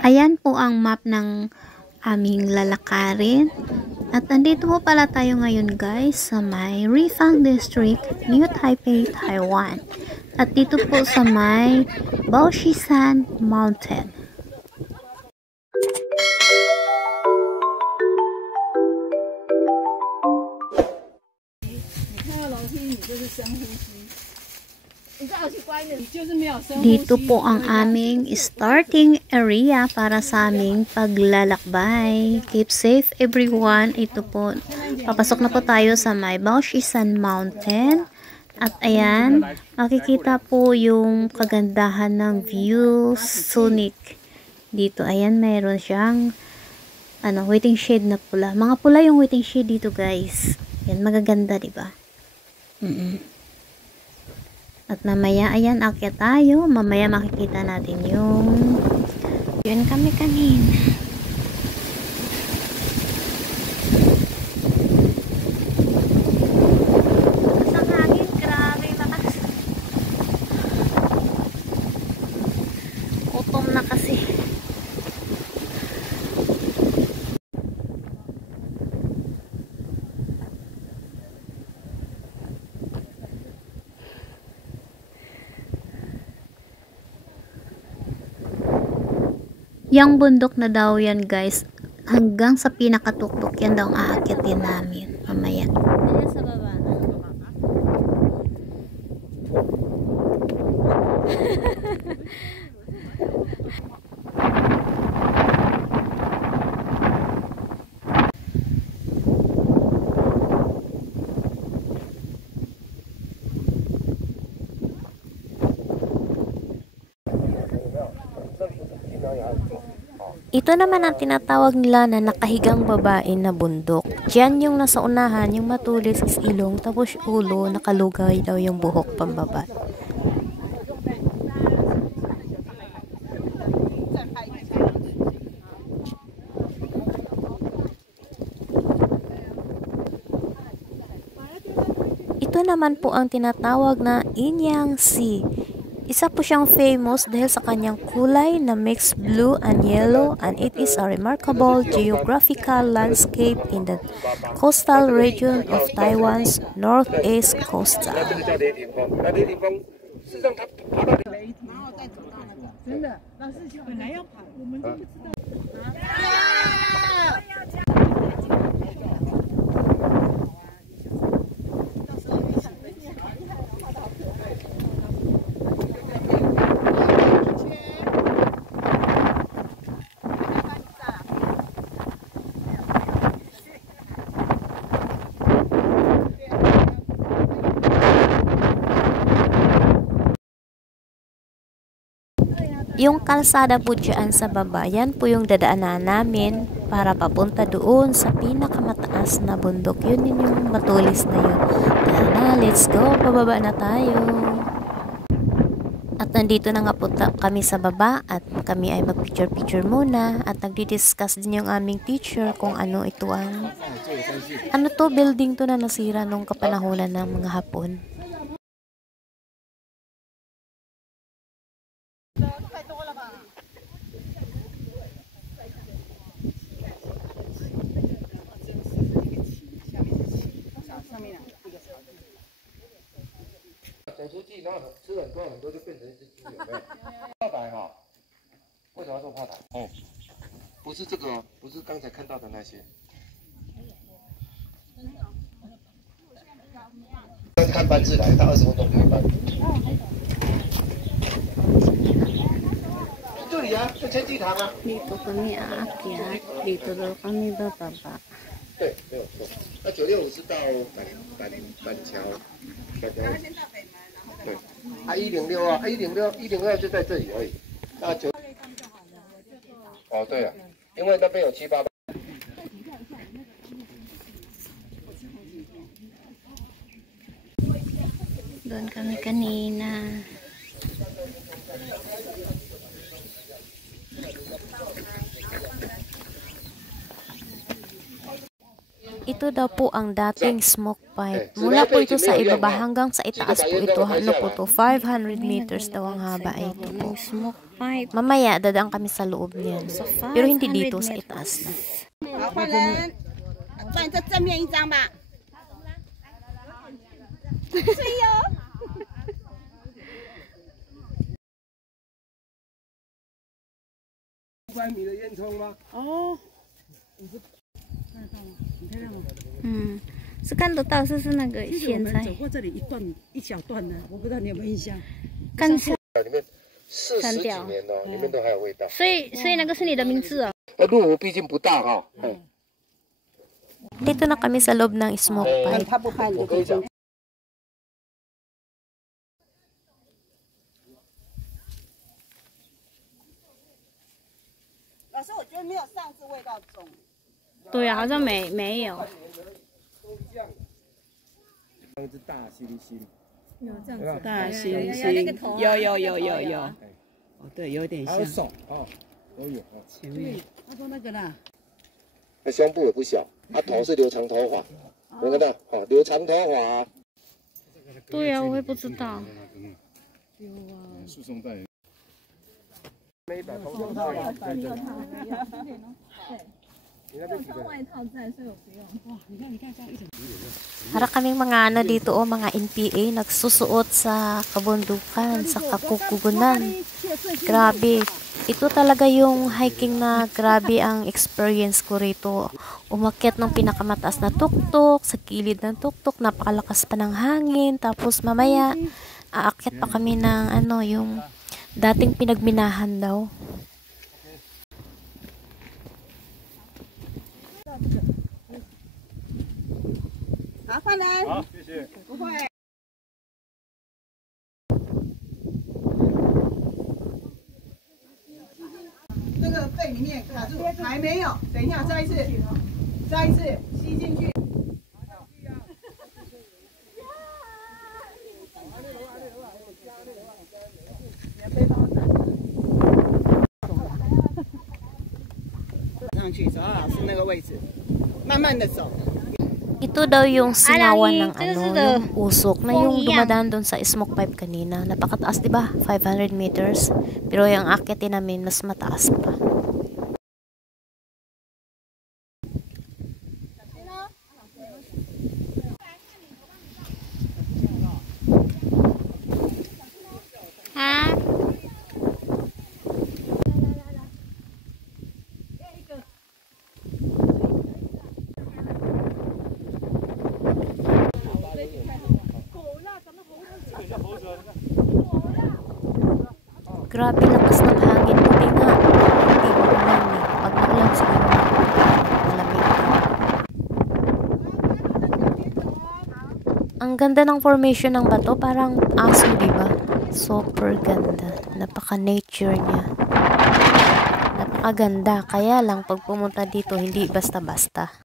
Ayan po ang map ng aming lalakarin. At nandito po pala tayo ngayon guys sa may Rifang District, New Taipei, Taiwan. At dito po sa may Baoshisan Mountain. Dito po ang aming starting area para sa aming paglalakbay. Keep safe everyone. Ito po, papasok na po tayo sa may Baoshisan Mountain. At ayan, makikita po yung kagandahan ng view, sonic. Dito, ayan, mayroon siyang waiting shade na pula. Mga pula yung waiting shade dito guys. Yan, magaganda diba? At mamaya, ayan, akyat tayo. Mamaya makikita natin yung yun kami kanina. Ang hangin, grabe lakas. Utom na kasi. Yang bundok na daw yan guys, hanggang sa pinakatuktok yan daw ang aakyatin namin mamaya. Ayan sa baba. Ito naman ang tinatawag nila na nakahigang babae na bundok. Diyan yung nasa unahan, yung matulis is ilong, tapos ulo, nakalugay daw yung buhok pambaba. Ito naman po ang tinatawag na Inyang Sea. Isa po siyang famous dahil sa kanyang kulay na mixed blue and yellow, and it is a remarkable geographical landscape in the coastal region of Taiwan's northeast coastal. Yung kalsada po dyan sa baba, yan po yung dadaanan namin para papunta doon sa pinakamataas na bundok. Yun yung matulis na yun. Tara na, let's go, pababa na tayo. At nandito na nga po kami sa baba at kami ay mag-picture-picture muna at nagdi-discuss din yung aming teacher kung ano ito ang building to na nasira nung kapanahunan ng mga Hapon.不是这个，不是刚才看到的那些。看班次来，到20分钟开班。这里啊，这千机堂啊。Dito kami aakyat, dito daw kami bababa. 对，没有错。那965是到板桥。对，啊106啊102就在这里而已。那9哦对啊，因为那边有788。Doon kami kanina. Ito daw po ang dating smoke pipe. Mula po ito sa ibaba hanggang sa itaas po ito. Ano po to? 500 meters daw ang haba ito po. Smoke pipe. Mamaya, dadaan kami sa loob niyan. Pero hindi dito sa itaas na. 好，换人，转这正面一张吧。是哟。500米的烟囱吗？哦。是看得到，是那个现在。走过这里一小段呢，我不知道你有没有印象。干脆。里面40几年了，里面都还有味道。所以那个是你的名字哦。路湖毕竟不大哈。Dito na kami sa loob ng smoke pipe. 他不怕你就可以进。老师，我觉得没有上次味道重。对啊，好像没有。一只大猩猩。有这样子。大猩猩，有。哦，对，有点像。还有手哦，都有。前面他说那个啦，那胸部也不小，头是留长头发，有看到？好，留长头发。对啊，我也不知道。有啊，诉讼代理。没把头套套要穿套，对，穿外套在，所以我不用。哇，你看这样一整。 Para kaming mga ano dito o mga NPA nagsusuot sa kabundukan, sa kakukugunan. Grabe. Ito talaga yung hiking na grabe ang experience ko rito. Umakyat ng pinakamataas na tuktok, sa kilid ng tuktok, napakalakas pa ng hangin. Tapos mamaya, aakyat pa kami ng ano, yung dating pinagminahan daw. 好，换人。好，谢谢。不会。那个肺里面卡住，还没有。等一下，再一次，吸进去。上去，走到老师那个位置，慢慢的走。 Ito daw yung singawan ng ano, yung usok na yung dumadaan doon sa smoke pipe kanina. Napakataas, 'di ba? 500 meters. Pero yung akyatin namin mas mataas pa. Ha? Grabe lakas ng hangin. Buti nga. Hindi umulan eh. Pag naulan siguro malamig. Ang ganda ng formation ng bato. Parang aso, diba? Super ganda. Napaka-nature niya. Napakaganda. Kaya lang pag pumunta dito, hindi basta-basta.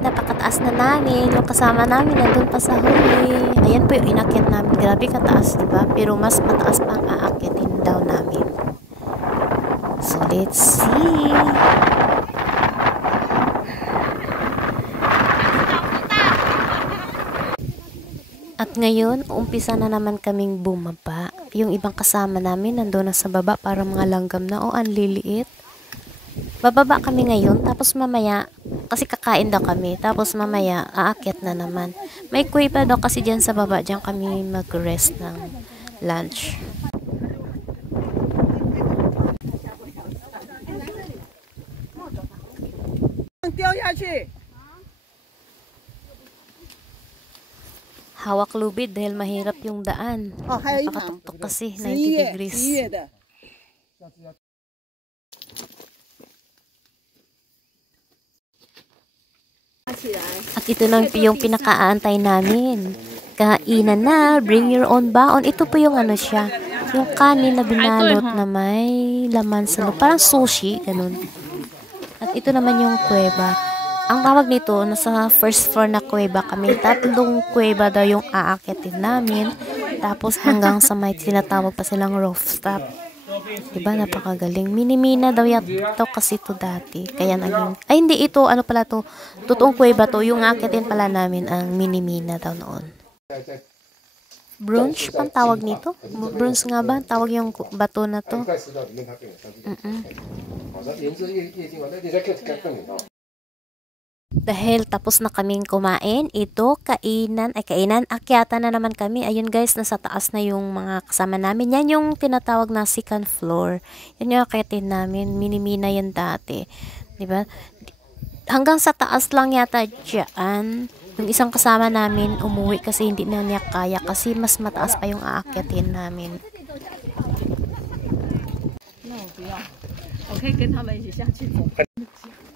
Napakataas na namin. Yung kasama namin nandun pa sa huli. Ayan po yung inakyat namin. Grabe kataas, diba? Pero mas mataas pa ang aakyatin daw namin. So, let's see. At ngayon, umpisa na naman kaming bumaba. Yung ibang kasama namin nandun na sa baba para mga langgam na o ang liliit. Bababa kami ngayon, tapos mamaya, kasi kakain daw kami, tapos mamaya, aakyat na naman. May kuipa daw kasi dyan sa baba, dyan kami mag-rest ng lunch. Hawak lubid dahil mahirap yung daan. Napakatuktok kasi, 90 degrees. At ito na yung pinakaantay namin. Kainan na, bring your own baon. Ito po yung ano siya, yung kanin na binalot na may laman sa loob. Parang sushi, ganun. At ito naman yung kuweba. ang tawag nito, nasa first floor na kuweba kami. 3 kuweba daw yung aakyatin namin. Tapos hanggang sa may tinatawag pa silang rooftop. Diba, napakagaling. Minimina daw yato kasi to dati. Kaya naging, ay hindi ito, ano pala to, totoong kuweba to. Yung aakyatin pala namin ang minimina daw noon. Bronze pang tawag nito? Bronze nga ba? Tawag yung bato na to. Dahil tapos na kaming kumain, ito, kainan, akyatan na naman kami. Ayun guys, nasa taas na yung mga kasama namin. Yan yung tinatawag na second floor. Yan yung akyatin namin. Minimina yan dati. Diba? Hanggang sa taas lang yata dyan. Yung isang kasama namin umuwi kasi hindi na niya kaya kasi mas mataas pa yung aakyatin namin.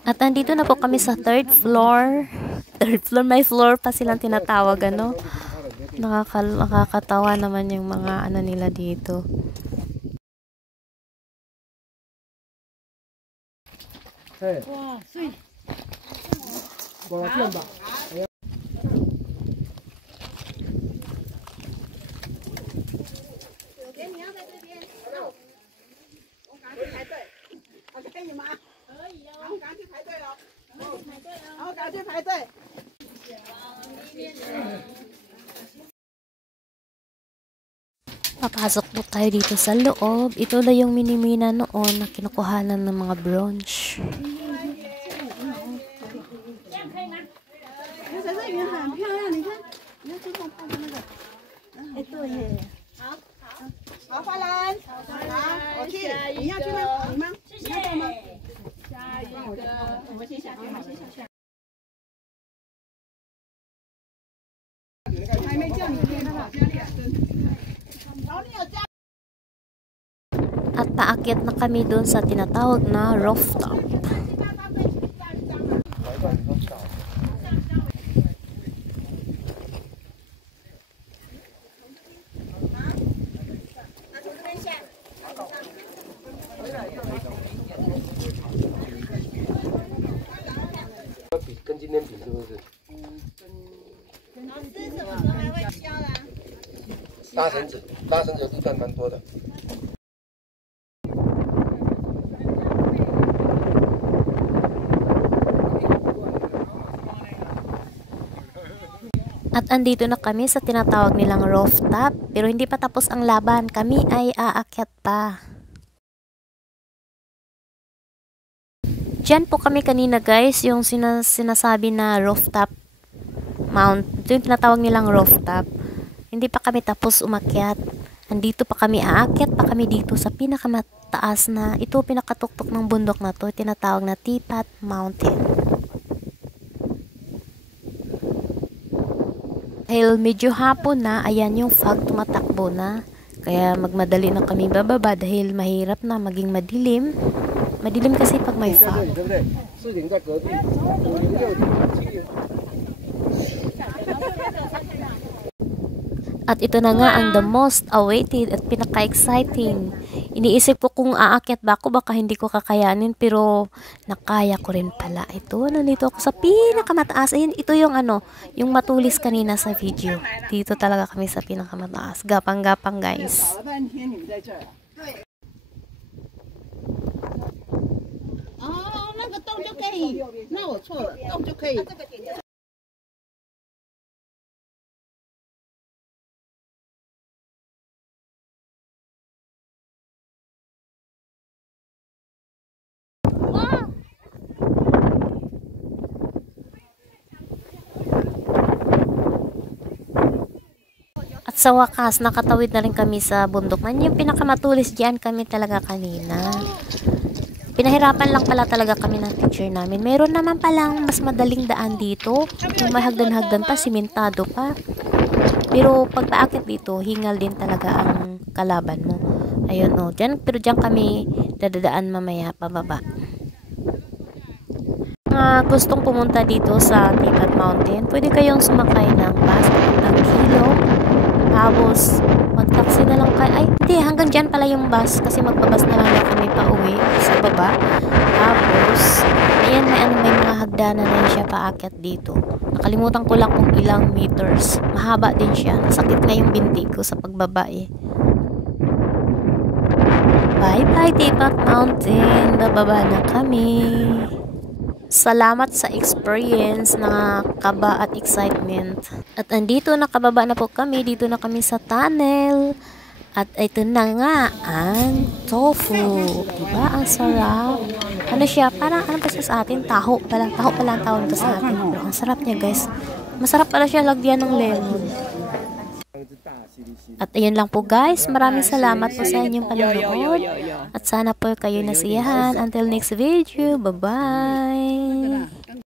At nandito na po kami sa 3rd floor. 3rd floor, may floor pa silang tinatawag, ano? Nakakatawa naman yung mga ano nila dito. Wow, sweet. Papasok po tayo dito sa loob. Ito na yung minimina noon na kinukuhanan ng mga bronze. At paakyat na kami doon sa tinatawag na rooftop.大绳子路段蛮多的。 At andito na kami sa tinatawag nilang rooftop. Pero hindi pa tapos ang laban. Kami ay aakyat pa. Diyan po kami kanina guys. Yung sinasabi na rooftop mount. Ito yung tinatawag nilang rooftop. Hindi pa kami tapos umakyat. Andito pa kami, aakyat pa kami dito sa pinakamataas na. Ito pinakatuktok ng bundok na to. Tinatawag na Teapot Mountain. Dahil medyo hapon na, ayan yung fog tumatakbo na. Kaya magmadali na kami bababa dahil mahirap na maging madilim. Madilim kasi pag may fog. At ito na nga ang the most awaited at pinaka-exciting. Iniisip ko kung aakyat ba ako, baka hindi ko kakayanin, pero nakaya ko rin pala. Ito, nandito ako sa pinakamataas. Ayun, ito yung ano, yung matulis kanina sa video. Dito talaga kami sa pinakamataas. Gapang-gapang guys. Oh, 那个洞就可以，那我错了，洞就可以。 At sa wakas, nakatawid na rin kami sa bundok. Yung pinakamatulis diyan kami talaga kanina. Pinahirapan lang pala talaga kami ng teacher namin. Meron naman palang mas madaling daan dito. Yung may hagdan-hagdan pa, simentado pa. Pero pag paakyat dito, hingal din talaga ang kalaban mo. Ayun o. Pero dyan kami dadadaan mamaya pababa. Gustong pumunta dito sa Teapot Mountain, pwede kayong sumakay ng bus ng Kilo. Tapos, mag-taxi na lang kayo. Ay, hindi. Hanggang dyan pala yung bus. Kasi magbabas na lang kami pa uwi sa baba. Tapos, ayan, may mga hagdanan na siya paakyat dito. Nakalimutan ko lang kung ilang meters. Mahaba din siya. Nasakit nga yung binti ko sa pagbaba eh. Bye-bye Teapot Mountain. Bababa na kami. Salamat sa experience, nakakaba at excitement. At andito nakababa na po kami. Dito na kami sa tunnel. At ito na nga ang tofu. Diba? Ang sarap. Ano siya? Parang ano pa siya sa atin? Taho pala. Taho pala ang tawag ito sa atin. Pero ang sarap niya guys. Masarap pala siya lagyan ng lemon. At ayun lang po guys. Maraming salamat po sa inyong panonood. At sana po kayo nasiyahan. Until next video. Bye-bye.